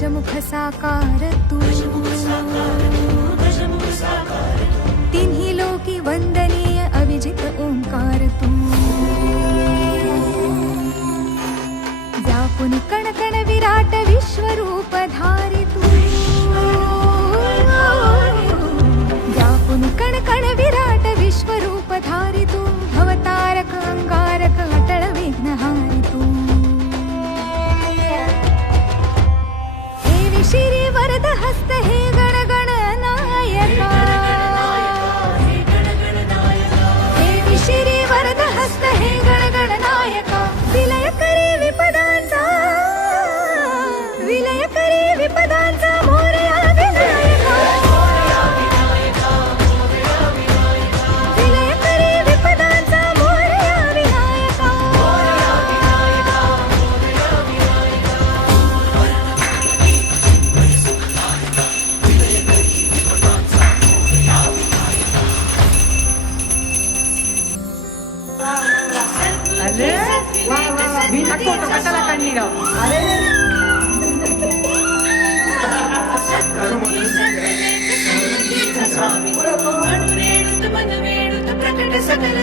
गजमुख साकार तू तिन्ही लोकी वंदनीय अविजित ओंकार तू व्यापुन कणकण विराट विश्वरूप धारी तू व्यापुन कणकण विराट विश्वरूप धारी तू भवतारक अंगारक अटळ विघ्नहारी तू हे शिरी वरद हस्त हे गण गण नायका हे शिरी वरद हस्त हे गण गण नायका विलय करी विपदांचा मोरया विनायका विलय करी विपदांचा मोरया विनायका अरे वा वा वा मी नको तो कशाला काढली राव अरे प्रकट सकल